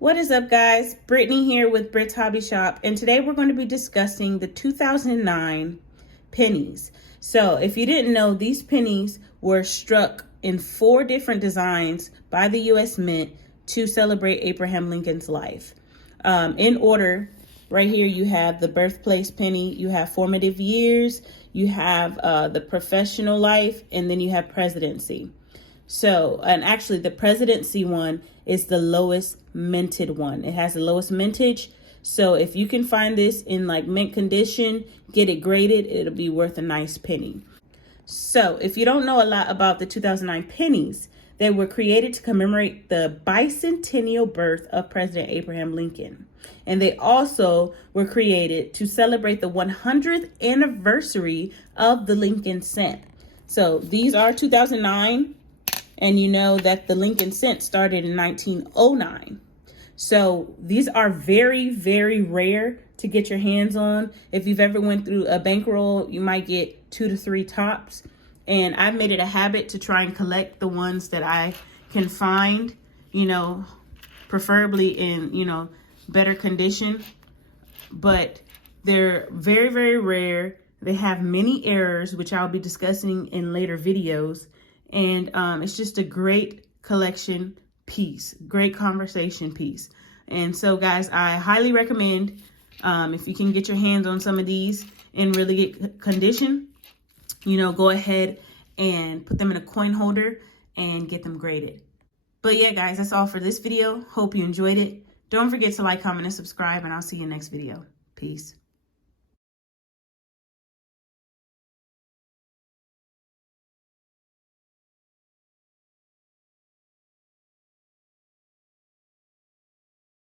What is up, guys? Brittany here with Brit's Hobby Shop, and today we're going to be discussing the 2009 pennies. So if you didn't know, these pennies were struck in 4 different designs by the U.S. Mint to celebrate Abraham Lincoln's life. In order, right here you have the birthplace penny, you have formative years, you have the professional life, and then you have presidency. So, and actually the presidency one is the lowest minted one. It has the lowest mintage. So if you can find this in like mint condition, get it graded, it'll be worth a nice penny. So if you don't know a lot about the 2009 pennies, they were created to commemorate the bicentennial birth of President Abraham Lincoln. And they also were created to celebrate the 100th anniversary of the Lincoln cent. So these are 2009. And you know that the Lincoln cent started in 1909. So these are very, very rare to get your hands on. If you've ever went through a bankroll, you might get 2 to 3 tops. And I've made it a habit to try and collect the ones that I can find, preferably in, better condition. But they're very, very rare. They have many errors, which I'll be discussing in later videos. And it's just a great collection piece, great conversation piece. And so, guys, I highly recommend if you can get your hands on some of these in really good condition, go ahead and put them in a coin holder and get them graded. But yeah, guys, that's all for this video. Hope you enjoyed it. Don't forget to like, comment, and subscribe, and I'll see you next video. Peace.